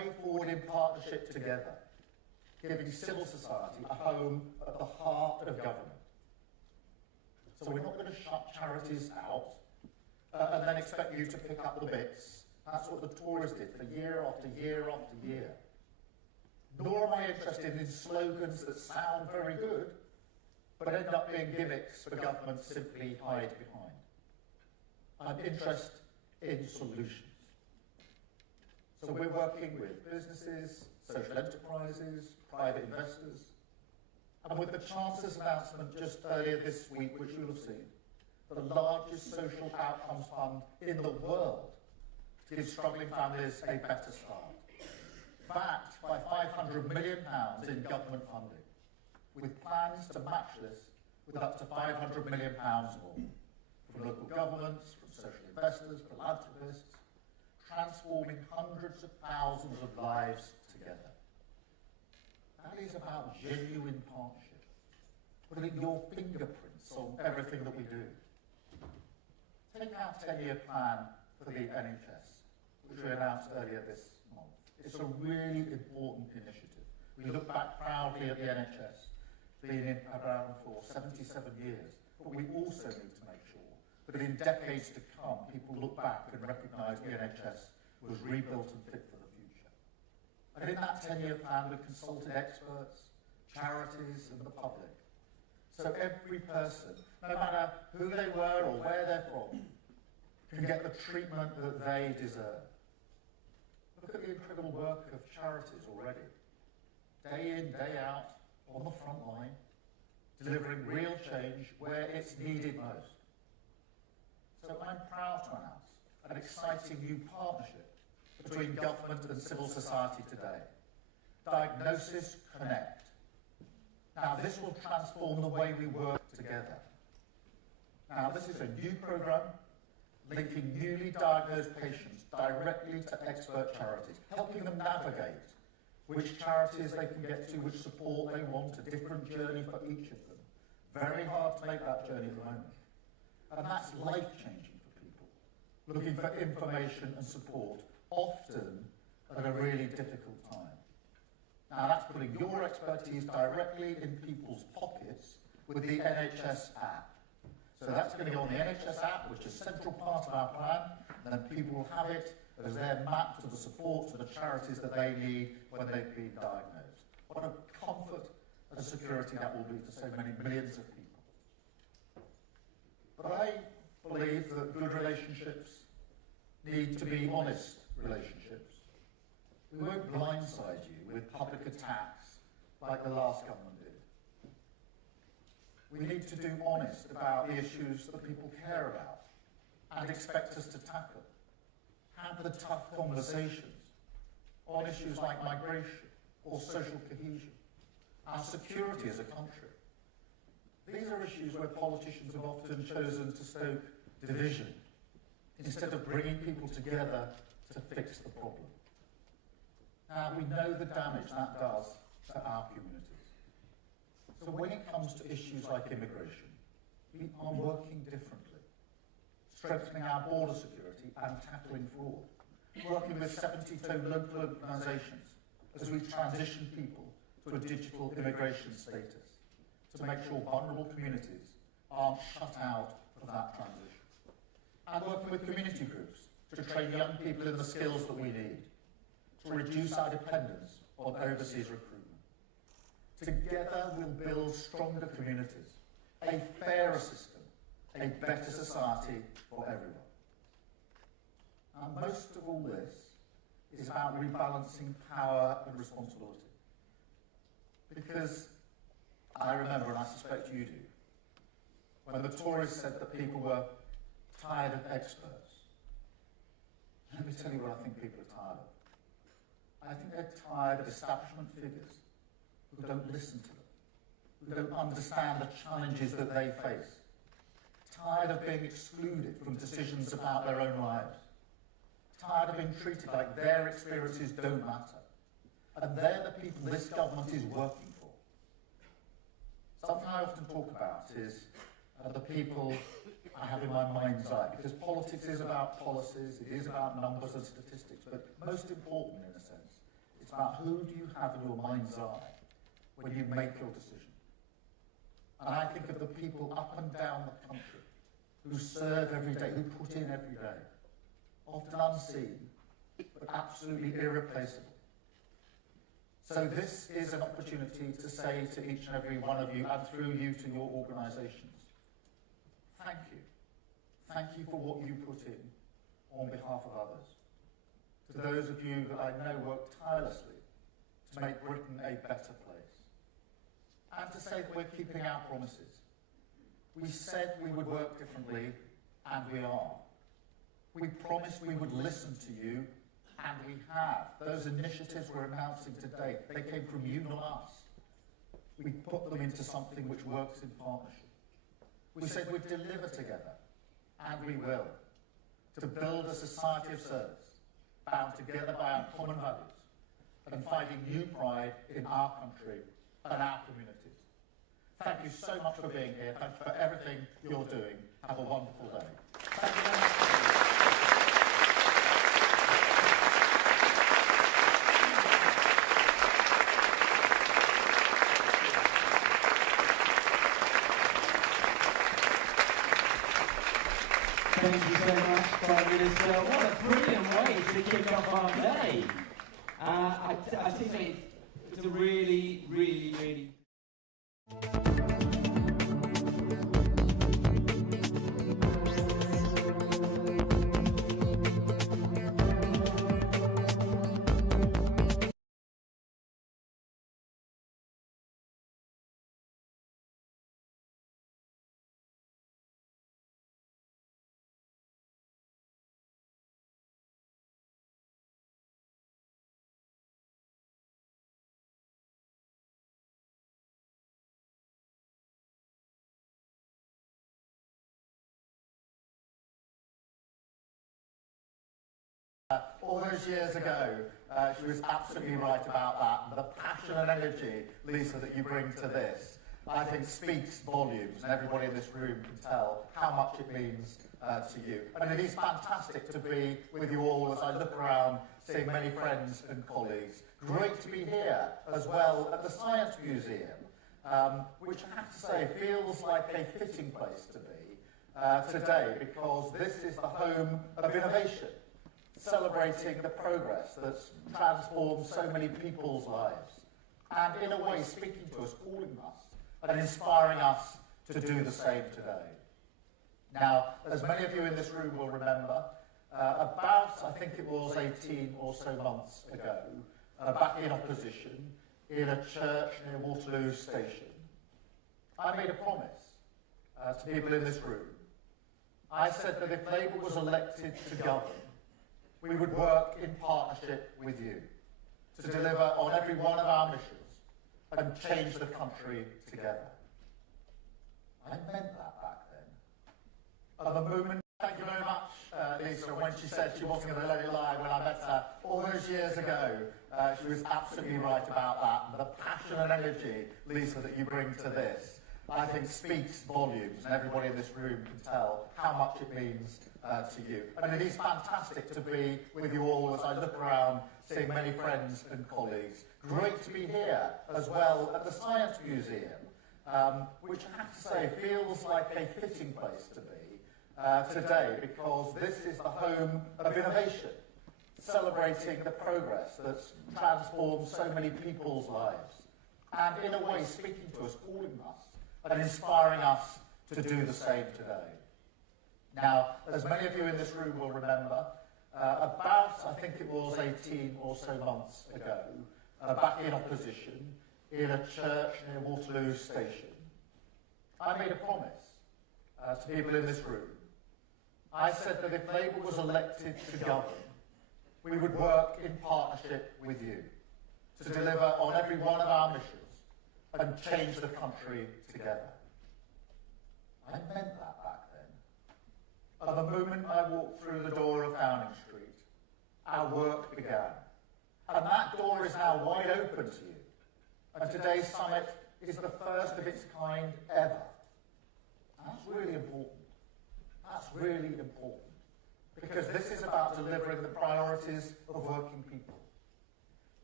way forward in partnership together, giving civil society a home at the heart of government. So we're not going to shut charities out and then expect you to pick up the bits. That's what the Tories did for year after year after year. Nor am I interested in slogans that sound very good, but end up being gimmicks for government to simply hide behind. I'm interested in solutions. So we're working with businesses, social enterprises, private investors, and with the Chancellor's announcement just earlier this week, which you'll have seen, the largest social outcomes fund in the world to give struggling families a better start, backed by £500 million in government funding, with plans to match this with up to £500 million more from local governments, from social investors, philanthropists, transforming hundreds of thousands of lives together. That is about genuine partnership, putting your fingerprints on everything that we do. Take our 10-year plan for the NHS, which we announced earlier this month. It's a really important initiative. We look back proudly at the NHS, been around for 77 years, but we also need to make sure that in decades to come, people look back and recognise the NHS was rebuilt and fit for the future. And in that 10-year plan, we consulted experts, charities, and the public. So every person, no matter who they were or where they're from, can get the treatment that they deserve. Look at the incredible work of charities already. Day in, day out, on the front line, delivering real change where it's needed most. So I'm proud to announce an exciting new partnership between government and civil society today. Diagnosis Connect. Now this will transform the way we work together. Now this is a new programme linking newly diagnosed patients directly to expert charities, helping them navigate which charities they can get to, which support they want, a different journey for each of them. Very hard to make that journey at the moment. And that's life-changing for people, looking for information and support, often at a really difficult time. Now that's putting your expertise directly in people's pockets with the NHS app. So that's going to go on the NHS app, which is a central part of our plan, and then people will have it as their map to the support, to the charities that they need when they've been diagnosed. What a comfort and security that will be for so many millions of people. But I believe that good relationships need to be honest relationships. We won't blindside you with public attacks like the last government did. We need to be honest about the issues that people care about and expect us to tackle. Have the tough conversations on issues like migration or social cohesion, our security as a country. These are issues where politicians have often chosen to stoke division instead of bringing people together to fix the problem. Now, we know the damage that does to our communities. So when it comes to issues like immigration, we are working differently, strengthening our border security and tackling fraud, working with 72 local organisations as we transition people to a digital immigration status to make sure vulnerable communities aren't shut out of that transition. And working with community groups to train young people in the skills that we need, to reduce our dependence on overseas recruitment. Together we'll build stronger communities, a fairer system, a better society for everyone. And most of all this is about rebalancing power and responsibility. Because I remember, and I suspect you do, when the Tories said that people were tired of experts. Let me tell you what I think people are tired of. I think they're tired of establishment figures who don't listen to them, who don't understand the challenges that they face, tired of being excluded from decisions about their own lives, tired of being treated like their experiences don't matter. And they're the people this government is working for. Something I often talk about is the people I have in my mind's eye, because politics is about policies, it is about numbers and statistics, but most important in a sense It's about who do you have in your mind's eye when you make your decision. And I think of the people up and down the country who serve every day, who put in every day, often unseen, but absolutely irreplaceable. So this is an opportunity to say to each and every one of you, and through you to your organisations, thank you. Thank you for what you put in on behalf of others. To those of you that I know work tirelessly to make Britain a better place. And to say that we're keeping our promises. We said we would work differently, and we are. We promised we would listen to you, and we have. Those initiatives we're announcing today, they came from you, not us. We put them into something which works in partnership. We said we'd deliver together, and we will, to build a society of service, bound together by our common values, and finding new pride in our country and our communities. Thank you so much for being here. Thank you for everything you're doing. Have a wonderful day. Thank you very much. Thank you so much, Prime Minister. What a brilliant way to kick off our day. I think it's a really All those years ago, she was absolutely right about that. The passion and energy, Lisa, that you bring to this, I think speaks volumes, and everybody in this room can tell how much it means to you. And it is fantastic to be with you all as I look around, seeing many friends and colleagues. Great to be here as well at the Science Museum, which I have to say feels like a fitting place to be today, because this is the home of innovation, celebrating the progress that's transformed so many people's lives, and in a way speaking to us, calling us, and inspiring us to do the same today. Now, as many of you in this room will remember, about, I think it was 18 or so months ago, back in opposition, in a church near Waterloo Station, I made a promise to people in this room. I said that if Labour was elected to govern, we would work in partnership with you to deliver on every one of our missions and change the country together. I meant that back then. And the movement, thank you very much, Lisa, when she said she wasn't going to let it lie when I met her all those years ago, she was absolutely right about that. The passion and energy, Lisa, that you bring to this, I think speaks volumes, and everybody in this room can tell how much it means to you. And it is fantastic to be with you all as I look around, seeing many friends and colleagues. Great to be here as well at the Science Museum, which I have to say feels like a fitting place to be today, because this is the home of innovation, celebrating the progress that's transformed so many people's lives, and in a way speaking to us, calling us, and inspiring us to do the same today. Now, as many of you in this room will remember, about, I think it was 18 or so months ago, back in opposition, in a church near Waterloo Station, I made a promise to people in this room. I said that if Labour was elected to govern, we would work in partnership with you to deliver on every one of our missions and change the country together. I meant that back then. And the moment I walked through the door of Downing Street, our work began. And that door is now wide open to you. And today's summit is the first of its kind ever. And that's really important. That's really important. Because this is about delivering the priorities of working people.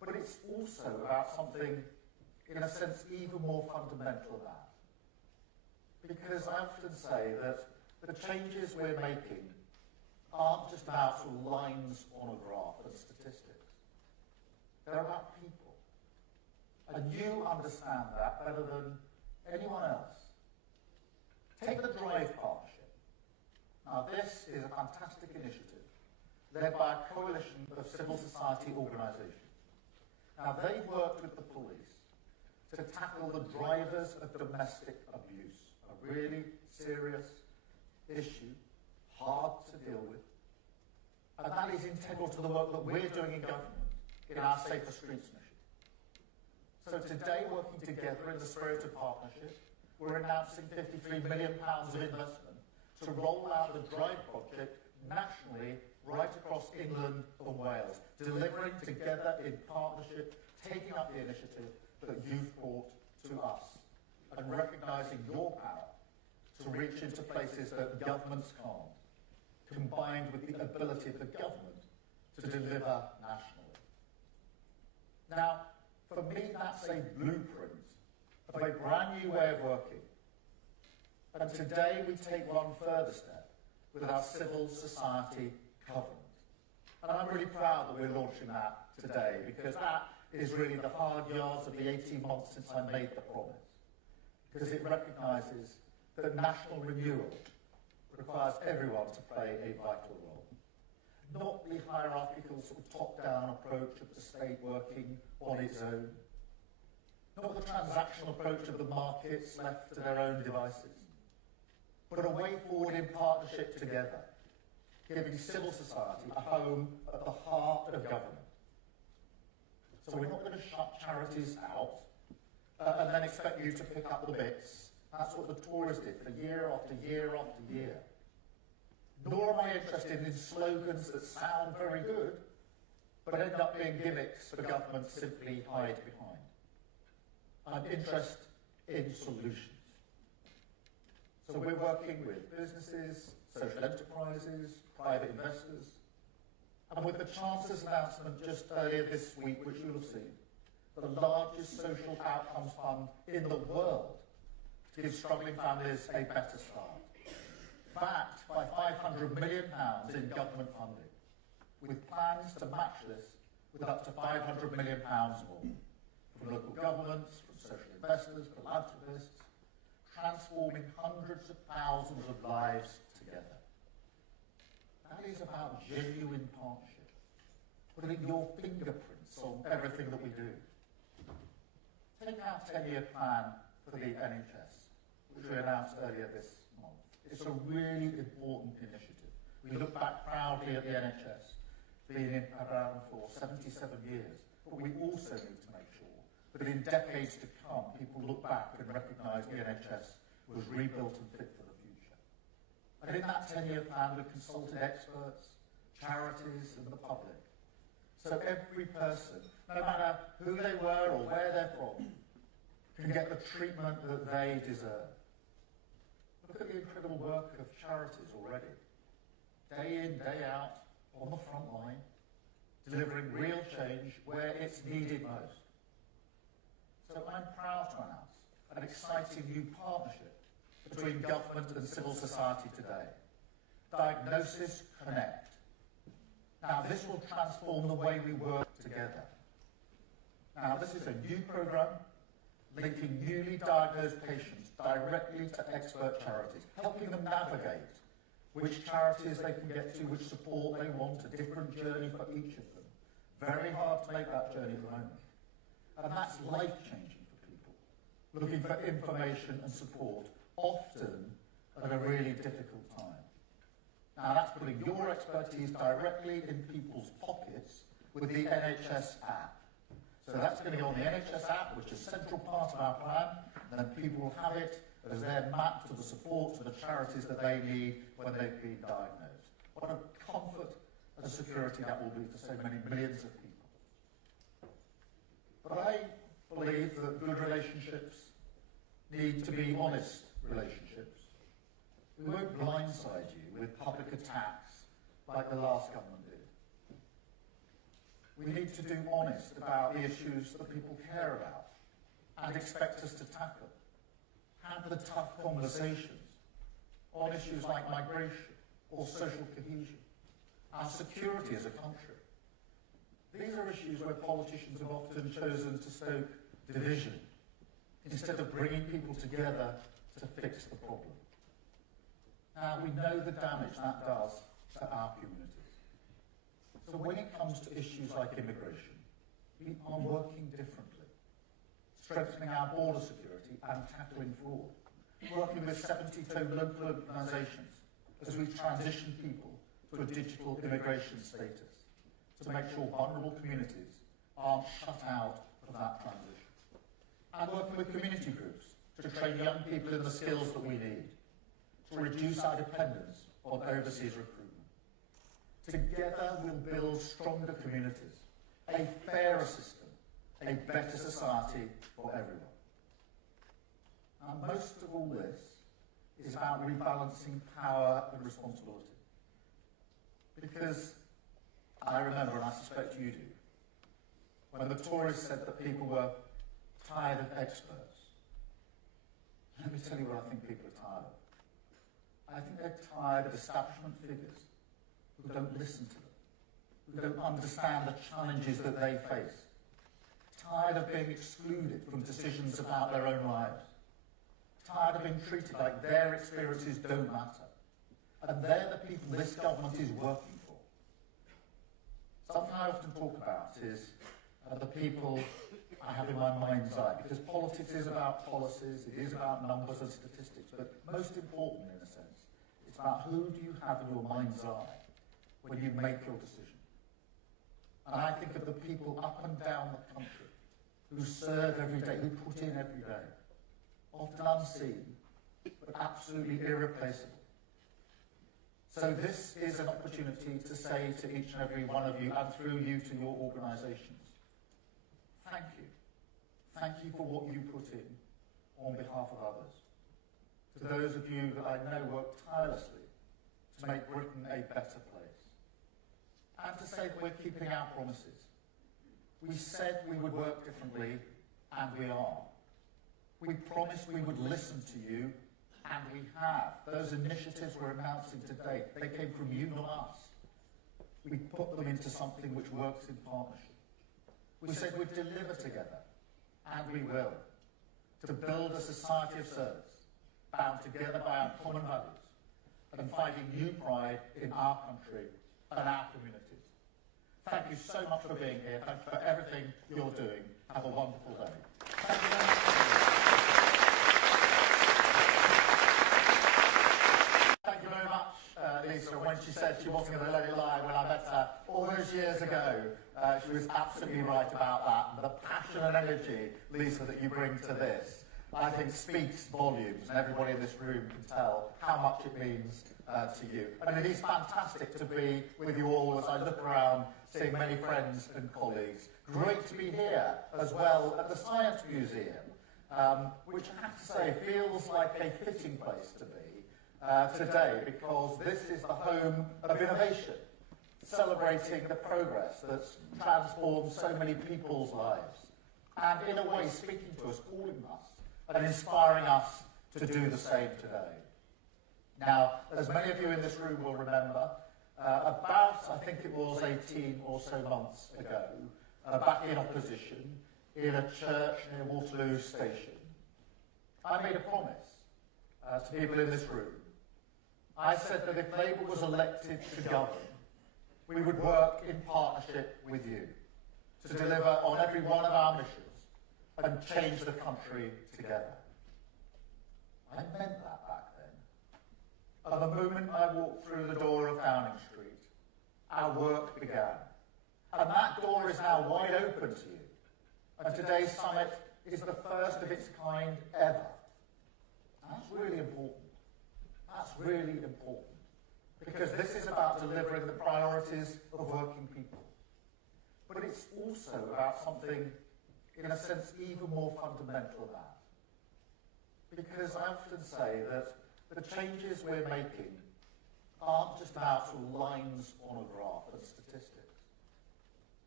but it's also about something, in a sense, even more fundamental than that. Because I often say that the changes we're making aren't just about sort of lines on a graph and statistics. They're about people. And you understand that better than anyone else. Take the Drive Partnership. Now, this is a fantastic initiative led by a coalition of civil society organisations. Now, they've worked with the police to tackle the drivers of domestic abuse, a really serious issue, hard to deal with. And that is integral to the work that we're doing in government in our Safer Streets mission. So today, working together in the spirit of partnership, we're announcing £53 million of investment to roll out the Drive project nationally right across England and Wales, delivering together in partnership, taking up the initiative that you've brought to us and recognising your power to reach into places that governments can't, combined with the ability of the government to deliver nationally. Now, for me, that's a blueprint of a brand new way of working. And today we take one further step with our civil society covenant. And I'm really proud that we're launching that today, because that is really the hard yards of the 18 months since I made the promise. Because it recognises that national renewal requires everyone to play a vital role. Not the hierarchical sort of top-down approach of the state working on its own. Not the transactional approach of the markets left to their own devices. But a way forward in partnership together, giving civil society a home at the heart of government. So we're not going to shut charities out and then expect you to pick up the bits. That's what the Tories did for year after year after year. Nor am I interested in slogans that sound very good, but end up being gimmicks for government to simply hide behind. I'm interested in solutions. So we're working with businesses, social enterprises, private investors, and with the Chancellor's announcement just earlier this week, which you'll have seen, the largest social outcomes fund in the world to give struggling families a better start, backed by £500 million in government funding, with plans to match this with up to £500 million more from local governments, from social investors, philanthropists, transforming hundreds of thousands of lives together. That is about genuine partnership, putting your fingerprints on everything that we do. Take our 10-year plan for the NHS, which we announced earlier this month. It's a really important initiative. We look back proudly at the NHS, being around for 77 years, but we also need to make sure that in decades to come, people look back and recognise the NHS was rebuilt and fit for the future. And in that 10-year plan, we consulted experts, charities, and the public. So every person, no matter who they were or where they're from, can get the treatment that they deserve. Look at the incredible work of charities already. Day in, day out, on the front line, delivering real change where it's needed most. So I'm proud to announce an exciting new partnership between government and civil society today. Diagnosis Connect. Now, this will transform the way we work together. Now, this is a new programme linking newly diagnosed patients directly to expert charities, helping them navigate which charities they can get to, which support they want, a different journey for each of them. Very hard to make that journey at the moment. And that's life-changing for people, looking for information and support, often at a really difficult time. Now, that's putting your expertise directly in people's pockets with the NHS app. So that's going to go on the NHS app, which is a central part of our plan, and then people will have it as their map to the support, to the charities that they need when they've been diagnosed. What a comfort and security that will be for so many millions of people. But I believe that good relationships need to be honest relationships. We won't blindside you with public attacks like the last government did. We need to be honest about the issues that people care about and expect us to tackle. Have the tough conversations on issues like migration or social cohesion, our security as a country. These are issues where politicians have often chosen to stoke division instead of bringing people together to fix the problem. Now, we know the damage that does to our communities. So when it comes to issues like immigration, we are working differently, strengthening our border security and tackling fraud, working with 72 local organisations as we transition people to a digital immigration status to make sure vulnerable communities aren't shut out of that transition, and working with community groups to train young people in the skills that we need, to reduce our dependence on overseas recruitment. Together we'll build stronger communities, a fairer system, a better society for everyone. And most of all this is about rebalancing power and responsibility. Because I remember, and I suspect you do, when the Tories said that people were tired of experts. Let me tell you what I think people are tired of. I think they're tired of establishment figures who don't listen to them, who don't understand the challenges that they face, tired of being excluded from decisions about their own lives, tired of being treated like their experiences don't matter. And they're the people this government is working for. Something I often talk about is the people I have in my mind's eye, because politics is about policies, it is about numbers and statistics, but most important in a sense, it's about who do you have in your mind's eye when you make your decision. And I think of the people up and down the country who serve every day, who put in every day, often unseen, but absolutely irreplaceable. So this is an opportunity to say to each and every one of you, and through you to your organisations, thank you. Thank you for what you put in on behalf of others. To those of you that I know work tirelessly to make Britain a better place. And to say that we're keeping our promises. We said we would work differently, and we are. We promised we would listen to you, and we have. Those initiatives we're announcing today, they came from you, not us. We put them into something which works in partnership. We said we'd deliver together, and we will, to build a society of service, bound together by our common values, and finding new pride in our country and our communities. Thank you so much for being here. Thank you for everything you're doing. Have a wonderful day. Thank you very much. Thank you very much, Lisa. When she said she wasn't going to let it lie when I met her all those years ago, she was absolutely right about that. The passion and energy, Lisa, that you bring to this, I think speaks volumes, and everybody in this room can tell how much it means to you. And it is fantastic to be with you all as I look around, seeing many friends and colleagues. Great to be here as well at the Science Museum, which I have to say feels like a fitting place to be today, because this is the home of innovation, celebrating the progress that's transformed so many people's lives, and in a way speaking to us, calling us, and inspiring us to do the same today. Now, as many of you in this room will remember, about, I think it was 18 or so months ago, back in opposition, in a church near Waterloo Station, I made a promise to people in this room. I said that if Labour was elected to govern, we would work in partnership with you to deliver on every one of our missions and change the country together. I meant that back then. And the moment I walked through the door of Downing Street, our work began. And that door is now wide open to you. And today's summit is the first of its kind ever. And that's really important. That's really important. Because this is about delivering the priorities of working people. But it's also about something, in a sense, even more fundamental than that. Because I often say that the changes we're making aren't just about sort of lines on a graph and statistics.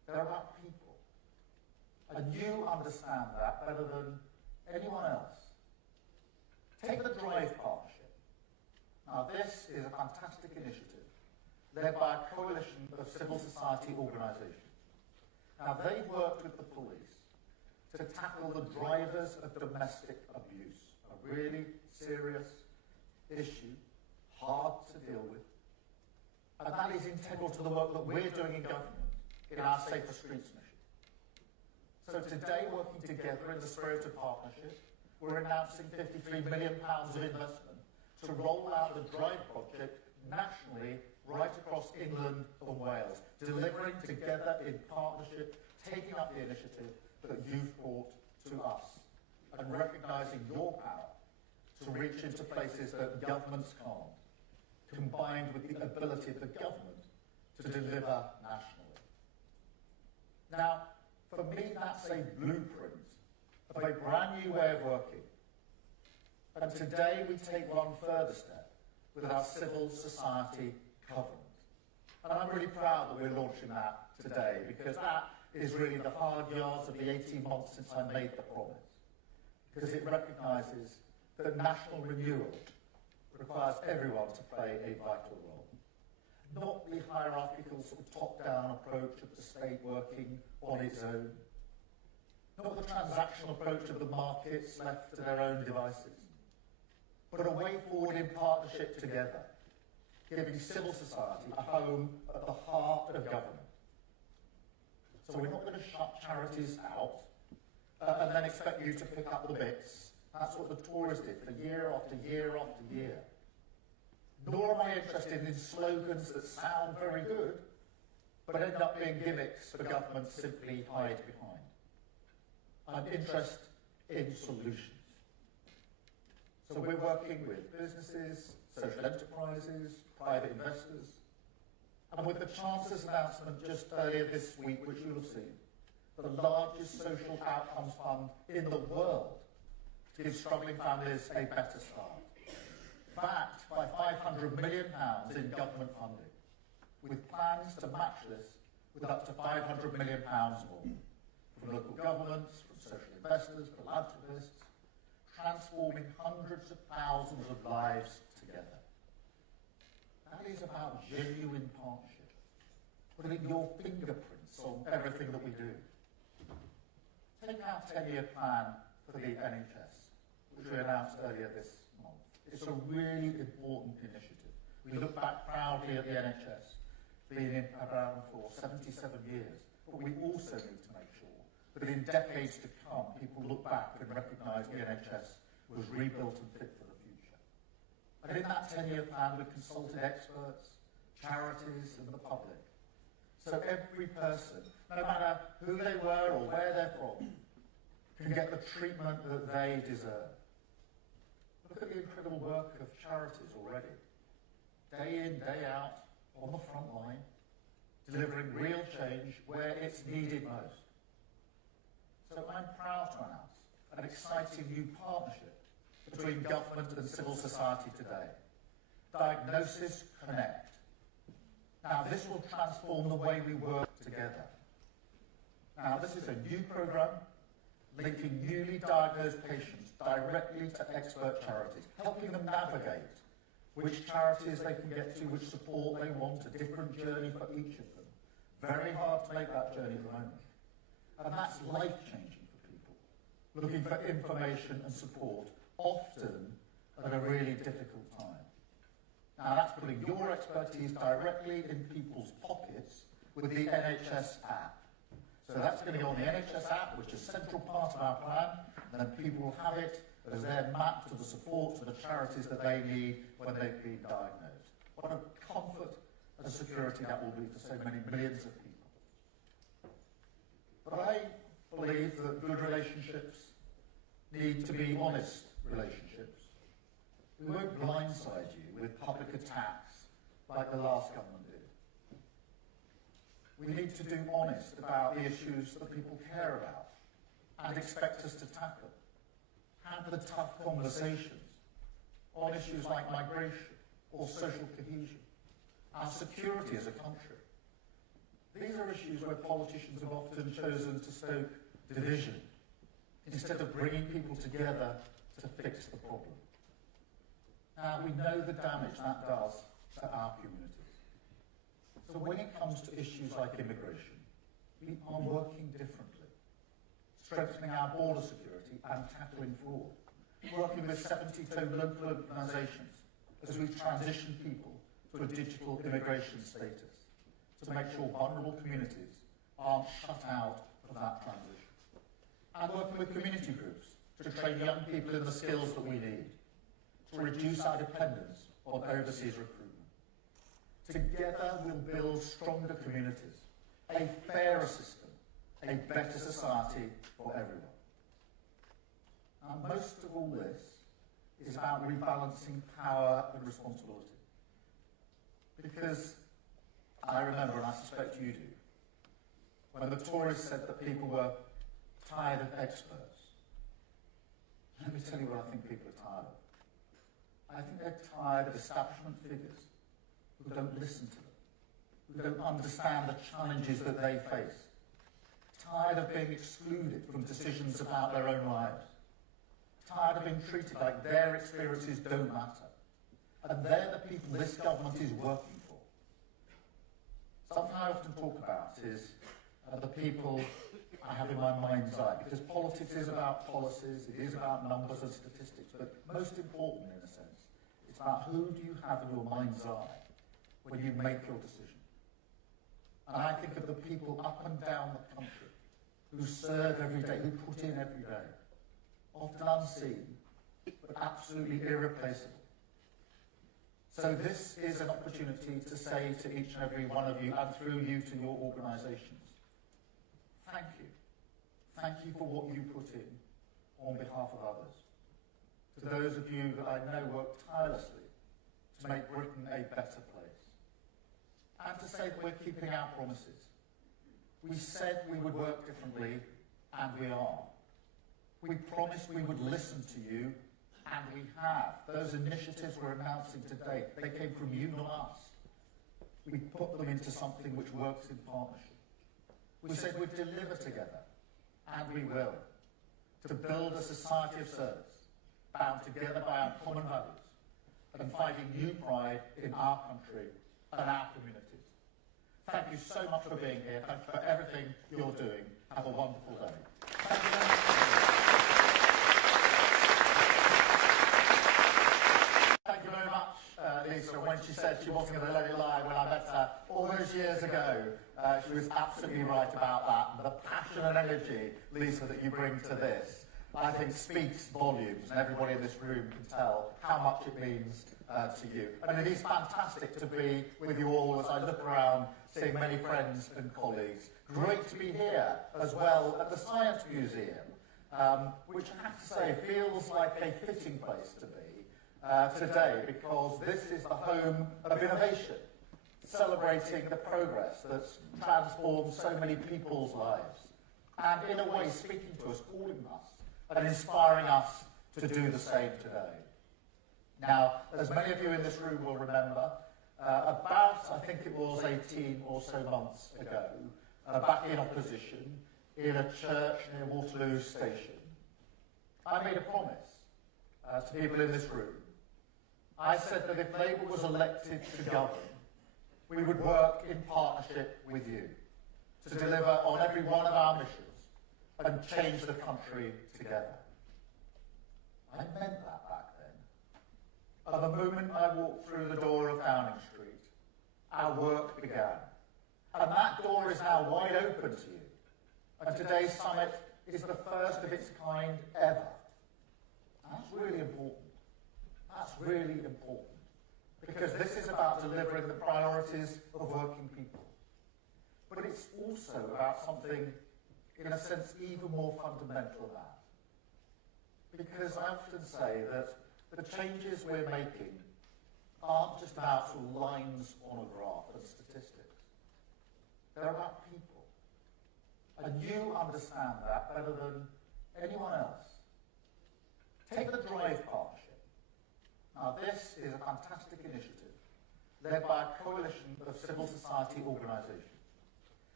They're about people. And you understand that better than anyone else. Take the Drive Partnership. Now, this is a fantastic initiative led by a coalition of civil society organisations. Now, they've worked with the police to tackle the drivers of domestic abuse, a really serious issue, hard to deal with. And that is integral to the work that we're doing in government in our Safer Streets mission. So today, working together in the spirit of partnership, we're announcing £53 million of investment to roll out the Drive project nationally right across England and Wales, delivering together in partnership, taking up the initiative that you've brought to us and recognising your power to reach into places that governments can't, combined with the ability of the government to deliver nationally. Now, for me, that's a blueprint of a brand new way of working. And today we take one further step with our civil society covenant. And I'm really proud that we're launching that today, because that is really the hard yards of the 18 months since I made the promise. Because it recognises that national renewal requires everyone to play a vital role. Not the hierarchical sort of top-down approach of the state working on its own. Not the transactional approach of the markets left to their own devices. But a way forward in partnership together, giving civil society a home at the heart of government. So we're not going to shut charities out and then expect you to pick up the bits. That's what the Tories did for year after year after year. Nor am I interested in slogans that sound very good, but end up being gimmicks for government to simply hide behind. I'm interested in solutions. So we're working with businesses, social enterprises, private investors, and with the Chancellor's announcement just earlier this week, which you'll have seen, the largest social outcomes fund in the world to give struggling families a better start, backed by £500 million in government funding, with plans to match this with up to £500 million more from local governments, from social investors, philanthropists, transforming hundreds of thousands of lives together. That is about genuine partnership, putting your fingerprints on everything that we do. Take our 10-year plan for the NHS, which we announced earlier this month. It's a really important initiative. We look back proudly at the NHS being around for 77 years, but we also need to make sure that in decades to come, people look back and recognise the NHS was rebuilt and fit for the future. And in that 10-year plan, we consulted experts, charities, and the public. So every person, no matter who they were or where they're from, can get the treatment that they deserve. Look at the incredible work of charities already. Day in, day out, on the front line, delivering real change where it's needed most. So I'm proud to announce an exciting new partnership between government and civil society today. Diagnosis Connect. Now, this will transform the way we work together. Now, this is a new programme linking newly diagnosed patients directly to expert charities, helping them navigate which charities they can get to, which support they want, a different journey for each of them. Very hard to make that journey at the moment. And that's life-changing for people, looking for information and support, often at a really difficult time. Now, that's putting your expertise directly in people's pockets with the NHS app. So that's going to go on the NHS app, which is a central part of our plan, and then people will have it as their map to the support to the charities that they need when they've been diagnosed. What a comfort and security that will be for so many millions of people. But I believe that good relationships need to be honest relationships. We won't blindside you with public attacks like the last government did. We need to be honest about the issues that people care about and expect us to tackle. Have the tough conversations on issues like migration or social cohesion, our security as a country. These are issues where politicians have often chosen to stoke division instead of bringing people together to fix the problem. Now, we know the damage that does to our communities. So when it comes to issues like immigration, we are working differently, strengthening our border security and tackling fraud, working with 72 local organisations as we transition people to a digital immigration status to make sure vulnerable communities aren't shut out of that transition. And working with community groups to train young people in the skills that we need, to reduce our dependence on overseas recruitment. Together we'll build stronger communities, a fairer system, a better society for everyone. And most of all this is about rebalancing power and responsibility. Because I remember, and I suspect you do, when the Tories said that people were tired of experts. Let me tell you what I think people are tired of. I think they're tired of establishment figures who don't listen to them, who don't understand the challenges that they face, tired of being excluded from decisions about their own lives, tired of being treated like their experiences don't matter. And they're the people this government is working for. Something I often talk about is the people I have in my mind's eye, because politics is about policies, it is about numbers and statistics, but most important in a sense, it's about who do you have in your mind's eye when you make your decision. And I think of the people up and down the country who serve every day, who put in every day, often unseen, but absolutely irreplaceable. So this is an opportunity to say to each and every one of you, and through you to your organisations, thank you. Thank you for what you put in on behalf of others. To those of you that I know work tirelessly to make Britain a better place. And to say that we're keeping our promises. We said we would work differently, and we are. We promised we would listen to you, and we have. Those initiatives we're announcing today, they came from you, not us. We put them into something which works in partnership. We said we'd deliver together, and we will, to build a society of service, bound together by our common values, and finding new pride in our country and our communities. Thank you so much for being here. Thank you for everything you're doing. Have a wonderful day. Thank you very much. Thank you very much, Lisa. When she said she wasn't going to let it lie when I met her all those years ago, she was absolutely right about that. The passion and energy, Lisa, that you bring to this, I think speaks volumes, and everybody in this room can tell how much it means to you. And it is fantastic to be with you all as I look around, seeing many friends and colleagues. Great to be here as well at the Science Museum, which I have to say feels like a fitting place to be today, because this is the home of innovation, celebrating the progress that's transformed so many people's lives, and in a way speaking to us, calling us, and inspiring us to do the same today. Now, as many of you in this room will remember, about, I think it was 18 or so months ago, back in opposition, in a church near Waterloo Station, I made a promise to people in this room. I said that if Labour was elected to govern, we would work in partnership with you to deliver on every one of our missions and change the country together. I meant that back then. At the moment I walked through the door of Downing Street, our work began. And that door is now wide open to you. And today's summit is the first of its kind ever. And that's really important. That's really important. Because this is about delivering the priorities of working people. But it's also about something, in a sense, even more fundamental than that. Because I often say that the changes we're making aren't just about sort of lines on a graph and statistics. They're about people. And you understand that better than anyone else. Take the Drive Partnership. Now, this is a fantastic initiative led by a coalition of civil society organisations.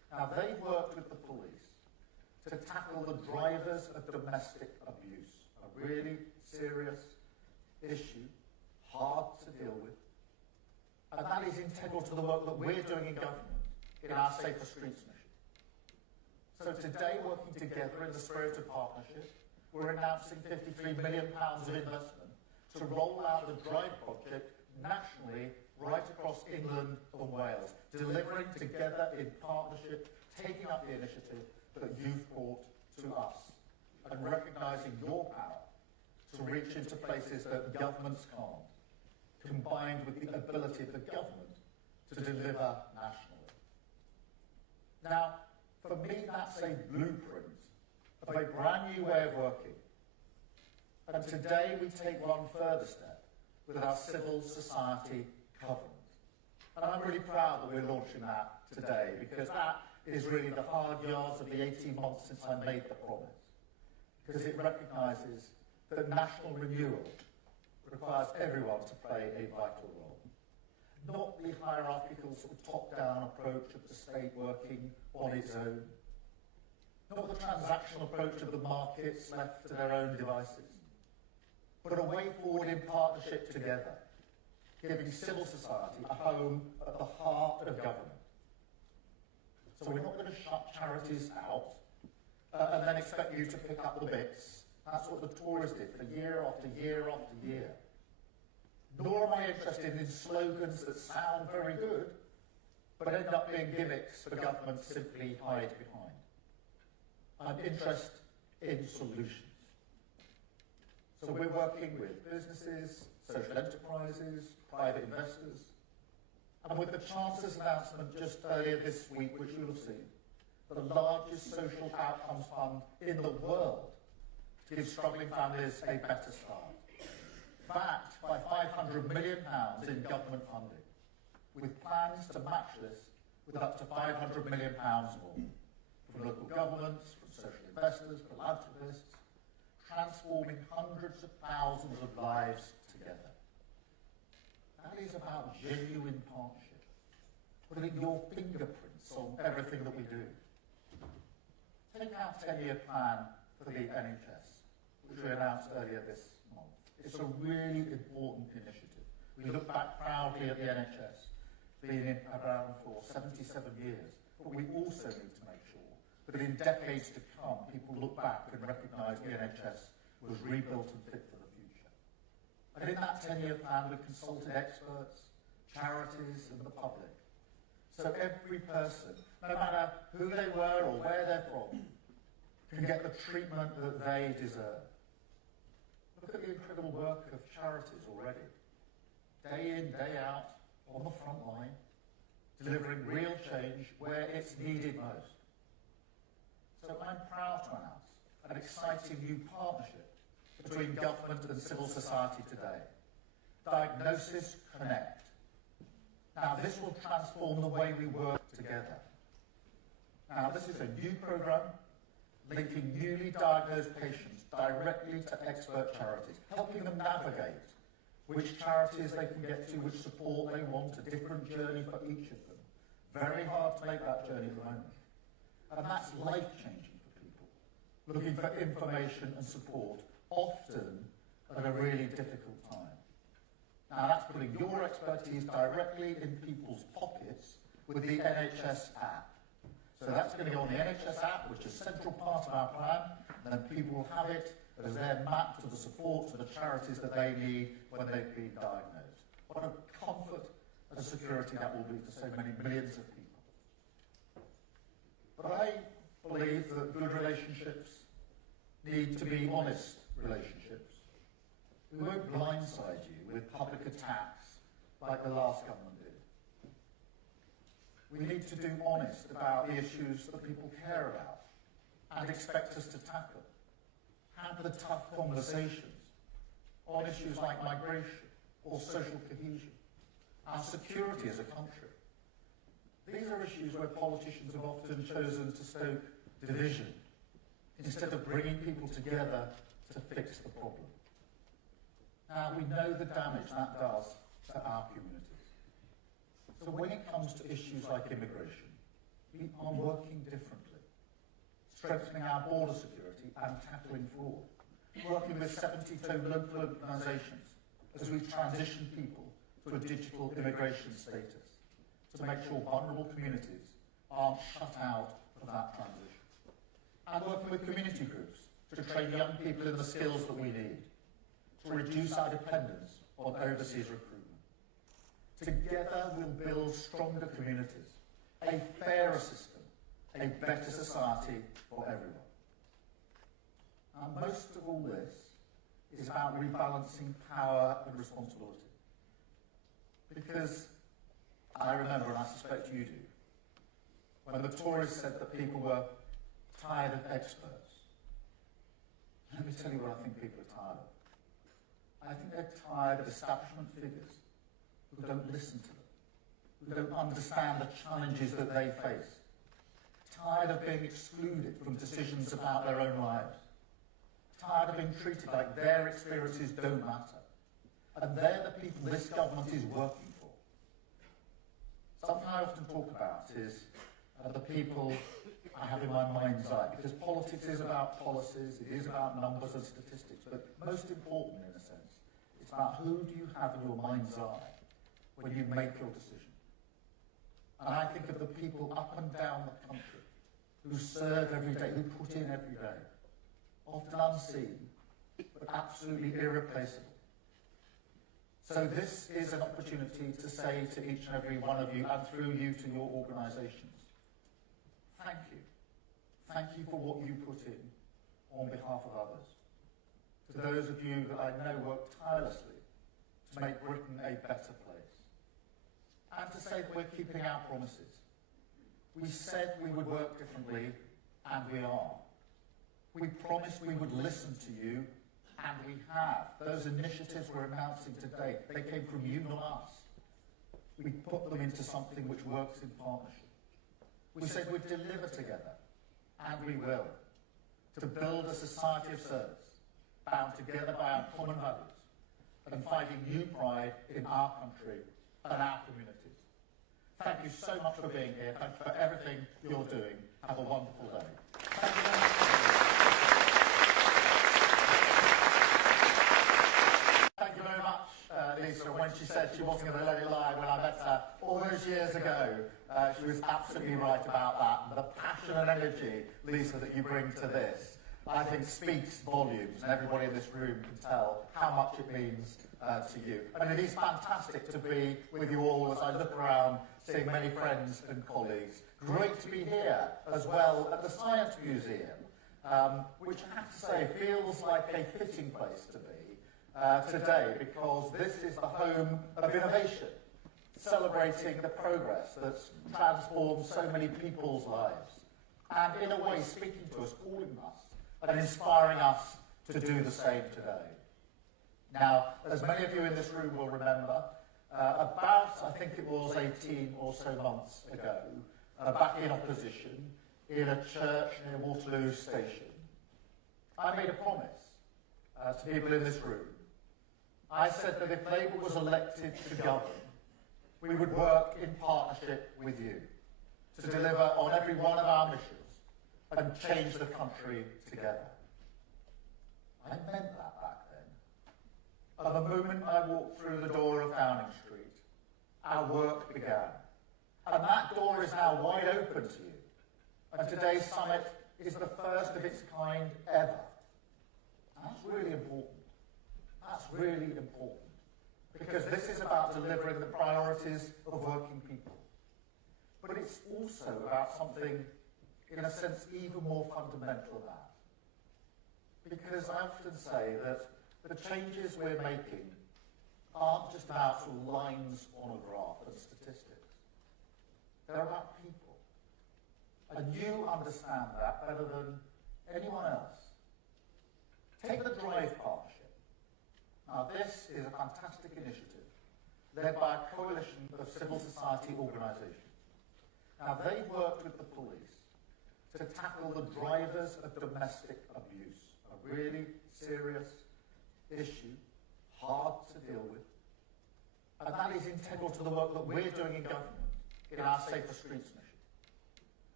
Now, they've worked with the police to tackle the drivers of domestic abuse, a really serious issue, hard to deal with. And that is integral to the work that we're doing in government in our Safer Streets mission. So today, working together in the spirit of partnership, we're announcing £53 million of investment to roll out the DRIVE project nationally right across England and Wales, delivering together in partnership, taking up the initiative that you've brought to us and recognising your power to reach into places that governments can't, combined with the ability of the government to deliver nationally. Now, for me, that's a blueprint of a brand new way of working. And today we take one further step with our civil society covenant. And I'm really proud that we're launching that today, because that is really the hard yards of the 18 months since I made the promise. Because it recognises that national renewal requires everyone to play a vital role. Not the hierarchical sort of top-down approach of the state working on its own. Not the transactional approach of the markets left to their own devices. But a way forward in partnership together, giving civil society a home at the heart of government. So we're not going to shut charities out and then expect you to pick up the bits. That's what the Tories did for year after year after year. Nor am I interested in slogans that sound very good, but end up being gimmicks for government to simply hide behind. I'm interested in solutions. So we're working with businesses, social enterprises, private investors, and with the Chancellor's announcement just earlier this week, which you'll have seen, the largest social outcomes fund in the world to give struggling families a better start, backed by £500 million in government funding, with plans to match this with up to £500 million more from local governments, from social investors, philanthropists, transforming hundreds of thousands of lives together. That is about genuine partnership, putting your fingerprints on everything that we do. Take our 10-year plan for the NHS, which we announced earlier this month. It's a really important initiative. We look back proudly at the NHS, being around for 77 years, but we also need to make sure that in decades to come, people look back and recognise the NHS was rebuilt and fit for the future. And in that 10-year plan, we've consulted experts, charities and the public. So every person, no matter who they were or where they're from, can get the treatment that they deserve. Look at the incredible work of charities already. Day in, day out, on the front line, delivering real change where it's needed most. So I'm proud to announce an exciting new partnership between government and civil society today. Diagnosis Connect. Now, this will transform the way we work together. Now, this is a new programme linking newly diagnosed patients directly to expert charities, helping them navigate which charities they can get to, which support they want, a different journey for each of them. Very hard to make that journey at the moment. And that's life-changing for people, looking for information and support, often at a really difficult time. Now, that's putting your expertise directly in people's pockets with the NHS app. So that's going to go on the NHS app, which is a central part of our plan, and then people will have it as their map to the support to the charities that they need when they've been diagnosed. What a comfort and a security that will be for so many millions of people. But I believe that good relationships need to be honest relationships. We won't blindside you with public attacks like the last government did. We need to be honest about the issues that people care about and expect us to tackle. Have the tough conversations on issues like migration or social cohesion, our security as a country. These are issues where politicians have often chosen to stoke division instead of bringing people together to fix the problem. Now, we know the damage that does to our communities. So when it comes to issues like immigration, We are working differently, strengthening our border security and tackling fraud, working with 72 local organisations as we transition people to a digital immigration status to make sure vulnerable communities aren't shut out of that transition. And working with community groups to train young people in the skills that we need, to reduce our dependence on overseas recruitment. Together we'll build stronger communities, a fairer system, a better society for everyone. And most of all this is about rebalancing power and responsibility. Because I remember, and I suspect you do, when the Tories said that people were tired of experts. Let me tell you what I think people are tired of. I think they're tired of establishment figures who don't listen to them, who don't understand the challenges that they face, tired of being excluded from decisions about their own lives, tired of being treated like their experiences don't matter. And they're the people this government is working for. Something I often talk about is the people I have in my mind's eye, because politics is about policies, it is about numbers and statistics, but most important in a sense, it's about who do you have in your mind's eye when you make your decision. And I think of the people up and down the country who serve every day, who put in every day, often unseen, but absolutely irreplaceable. So this is an opportunity to say to each and every one of you, and through you to your organisations, thank you. Thank you for what you put in on behalf of others. To those of you that I know work tirelessly to make Britain a better place. And to say that we're keeping our promises. We said we would work differently, and we are. We promised we would listen to you, and we have. Those initiatives we're announcing today, they came from you, not us. We put them into something which works in partnership. We said we'd deliver together, and we will, to build a society of service, bound together by our common values, and finding new pride in our country and our communities. Thank you so much for being here. Thank you for everything you're doing. Have a wonderful day. Thank you very much. Thank you very much, Lisa. When she said she wasn't going to let it lie when I met her all those years ago, she was absolutely right about that. The passion and energy, Lisa, that you bring to this, I think speaks volumes, and everybody in this room can tell how much it means to you. And it is fantastic to be with you all as I look around, seeing many friends and colleagues. Great to be here as well at the Science Museum, which I have to say feels like a fitting place to be today, because this is the home of innovation, celebrating the progress that's transformed so many people's lives, and in a way speaking to us, calling us, and inspiring us to do the same today. Now, as many of you in this room will remember, about, I think it was 18 or so months ago, back in opposition, in a church near Waterloo Station, I made a promise to people in this room. I said that if Labour was elected to govern, we would work in partnership with you to deliver on every one of our missions and change the country together. I meant that back then. At the moment I walked through the door of Downing Street, our work began. And that door is now wide open to you. And today's summit is the first of its kind ever. And that's really important. That's really important. Because this is about delivering the priorities of working people. But it's also about something, in a sense, even more fundamental than that. Because I often say that the changes we're making aren't just about sort of lines on a graph and statistics. They're about people. And you understand that better than anyone else. Take the Drive Partnership. Now, this is a fantastic initiative led by a coalition of civil society organisations. Now, they've worked with the police to tackle the drivers of domestic abuse, a really serious issue, hard to deal with. And that is integral to the work that we're doing in government in our Safer Streets mission.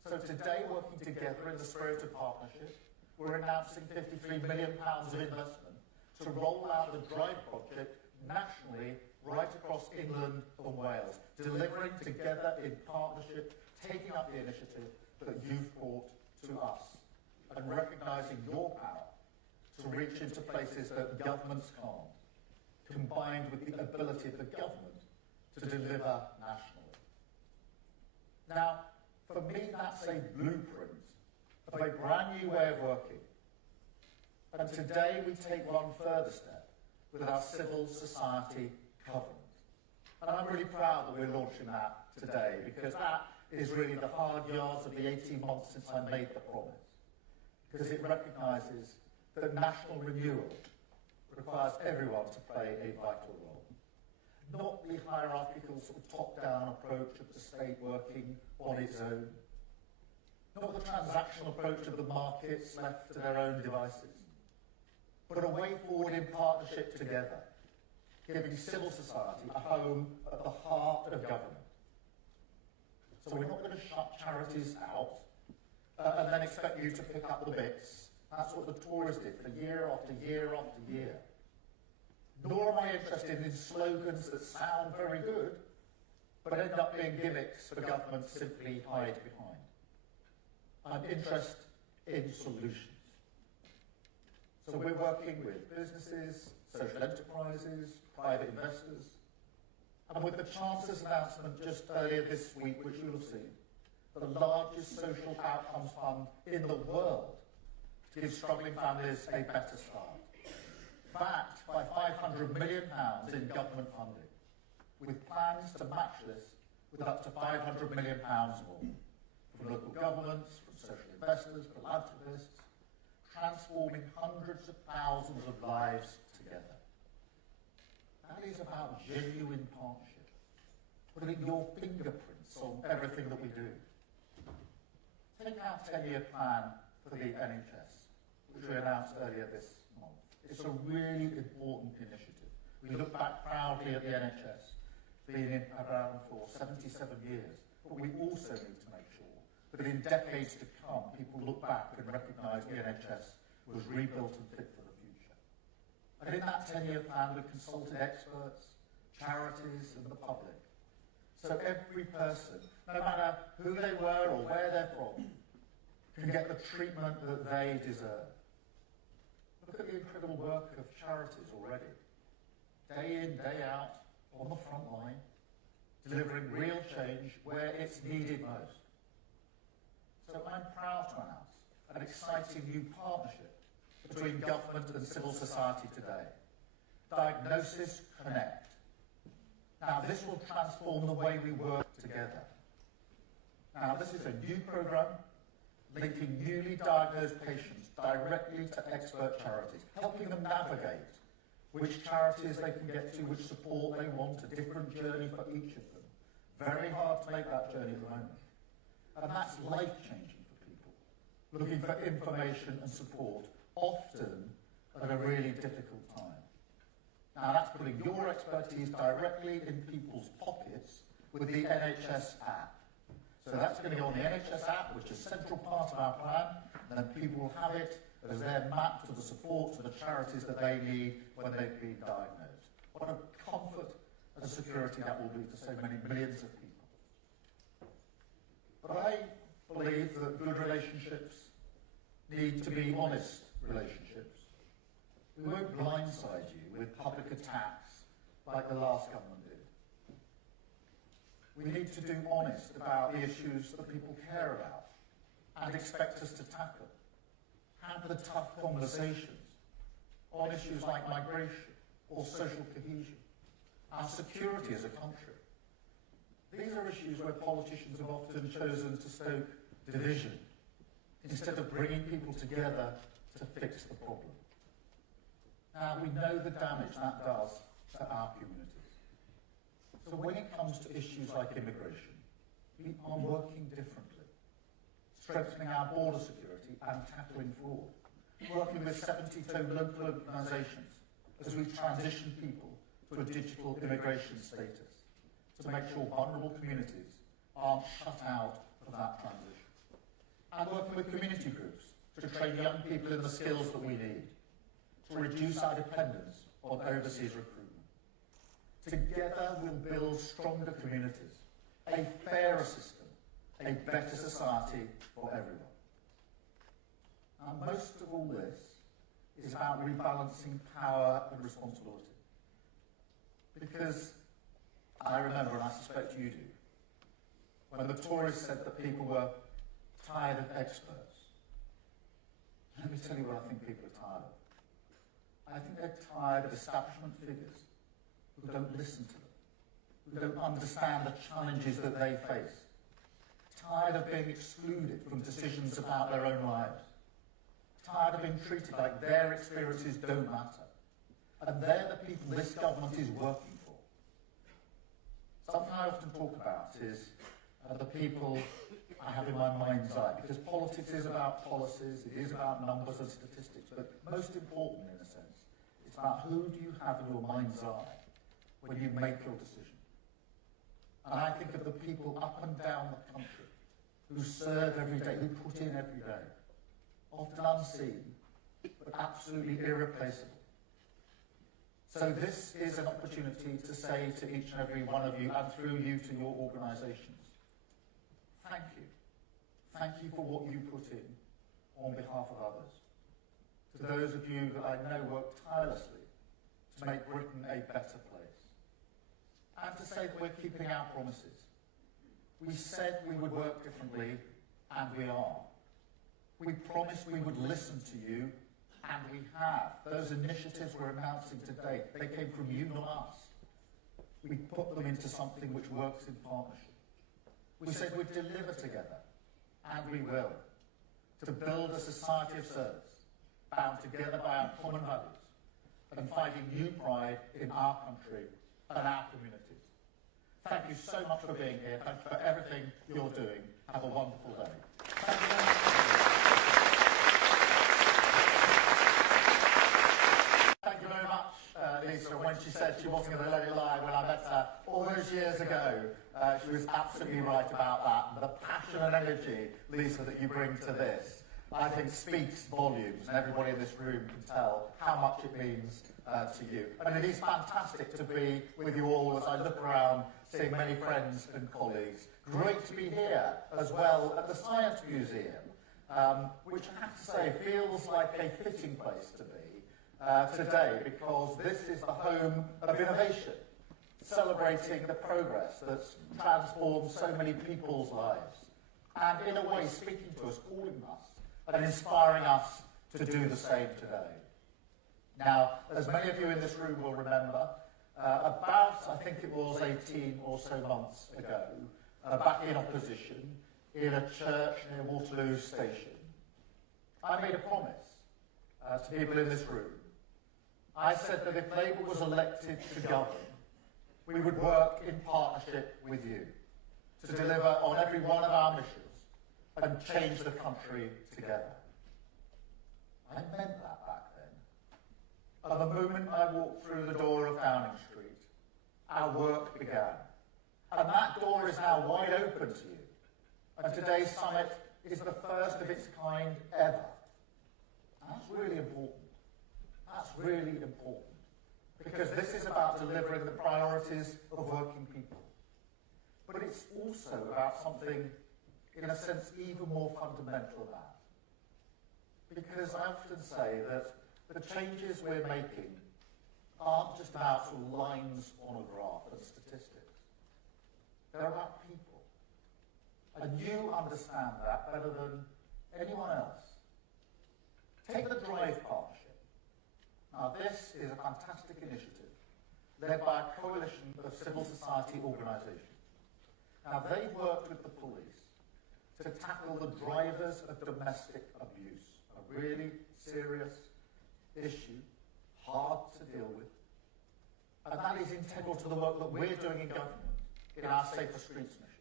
So today, working together in the spirit of partnership, we're announcing £53 million of investment to roll out the DRIVE project nationally right across England and Wales, delivering together in partnership, taking up the initiative that you've brought to us and recognising your power to reach into places that governments can't, combined with the ability of the government to deliver nationally. Now, for me, that's a blueprint of a brand new way of working. And today we take one further step with our civil society covenant. And I'm really proud that we're launching that today, because that is really the hard yards of the 18 months since I made the promise. Because it recognises that national renewal requires everyone to play a vital role. Not the hierarchical sort of top-down approach of the state working on its own. Not the transactional approach of the markets left to their own devices. But a way forward in partnership together, giving civil society a home at the heart of government. So we're not going to shut charities out and then expect you to pick up the bits. That's what the Tories did for year after year after year. Nor am I interested in slogans that sound very good, but end up being gimmicks for government to simply hide behind. I'm interested in solutions. So we're working with businesses, social enterprises, private investors, and with the Chancellor's announcement just earlier this week, which you'll have seen, the largest social outcomes fund in the world to give struggling families a better start, backed by £500 million in government funding, with plans to match this with up to £500 million more from local governments, from social investors, philanthropists, transforming hundreds of thousands of lives together. That is about genuine partnership, putting your fingerprints on everything that we do. Take our 10-year plan for the NHS, which we announced earlier this month. It's a really important initiative. We look back proudly at the NHS, being around for 77 years, but we also need to make sure that in decades to come, people look back and recognise the NHS was rebuilt and fit for the future. And in that 10-year plan, we consulted experts, charities, and the public. So every person, no matter who they were or where they're from, can get the treatment that they deserve. Look at the incredible work of charities already. Day in, day out, on the front line, delivering real change where it's needed most. So I'm proud to announce an exciting new partnership between government and civil society today. Diagnosis Connect. Now, this will transform the way we work together. Now, this is a new programme linking newly diagnosed patients directly to expert charities, helping them navigate which charities they can get to, which support they want, a different journey for each of them. Very hard to make that journey at the moment. And that's life-changing for people, looking for information and support, often at a really difficult time. Now, that's putting your expertise directly in people's pockets with the NHS app. So that's going to go on the NHS app, which is a central part of our plan, and then people will have it as their map to the support to the charities that they need when they've been diagnosed. What a comfort and security that will be for so many millions of people. But I believe that good relationships need to be honest relationships. We won't blindside you with public attacks like the last government did. We need to be honest about the issues that people care about and expect us to tackle. Have the tough conversations on issues like migration or social cohesion, our security as a country. These are issues where politicians have often chosen to stoke division instead of bringing people together to fix the problem. Now, we know the damage that does to our communities. So when it comes to issues like immigration, we are working differently, strengthening our border security and tackling fraud, working with 72 local organisations as we transition people to a digital immigration status to make sure vulnerable communities aren't shut out of that transition. and working with community groups to train young people in the skills that we need, to reduce our dependence on overseas recruitment. Together we'll build stronger communities, a fairer system, a better society for everyone. And most of all this is about rebalancing power and responsibility. Because I remember, and I suspect you do, when the Tories said that people were tired of experts. Let me tell you what I think people are tired of. I think they're tired of establishment figures who don't listen to them, who don't understand the challenges that they face, tired of being excluded from decisions about their own lives, tired of being treated like their experiences don't matter. And they're the people this government is working for. Something I often talk about is the people I have in my mind's eye, because politics is about policies, it is about numbers and statistics, but most important in a sense, it's about who do you have in your mind's eye when you make your decision. And I think of the people up and down the country who serve every day, who put in every day, often unseen, but absolutely irreplaceable. So this is an opportunity to say to each and every one of you, and through you to your organisations, thank you. Thank you for what you put in on behalf of others. To those of you that I know work tirelessly to make Britain a better place. And to say that we're keeping our promises. We said we would work differently, and we are. We promised we would listen to you, and we have. Those initiatives we're announcing today, they came from you, not us. We put them into something which works in partnership. We said we'd deliver together, and we will, to build a society of service, bound together by our common values, and finding new pride in our country and our communities. Thank you so much for being here. Thank you for everything you're doing. Have a wonderful day. Thank you very much. Thank you very much, Lisa. When she said she wasn't going to let it lie when I met her all those years ago, she was absolutely right about that. The passion and energy, Lisa, that you bring to this, I think speaks volumes, and everybody in this room can tell how much it means to you. And it is fantastic to be with you all as I look around, seeing many friends and colleagues. Great to be here as well at the Science Museum, which I have to say feels like a fitting place to be today, because this is the home of innovation, celebrating the progress that's transformed so many people's lives, and in a way speaking to us, calling us, and inspiring us to do the same today. Now, as many of you in this room will remember, about, I think it was 18 or so months ago, back in opposition, in a church near Waterloo Station, I made a promise to people in this room. I said that if Labour was elected to govern, we would work in partnership with you to deliver on every one of our missions and change the country together. I meant that back then. At the moment I walked through the door of Downing Street, our work began. And that door is now wide open to you. And today's summit is the first of its kind ever. And that's really important. That's really important. Because this is about delivering the priorities of working people. But it's also about something, in a sense, even more fundamental than that. Because I often say that the changes we're making aren't just about sort of lines on a graph and statistics. They're about people. And you understand that better than anyone else. Take the Drive Partnership. Now, this is a fantastic initiative led by a coalition of civil society organisations. Now, they've worked with the police to tackle the drivers of domestic abuse, a really serious issue, hard to deal with. And that is integral to the work that we're doing in government, in our Safer Streets mission.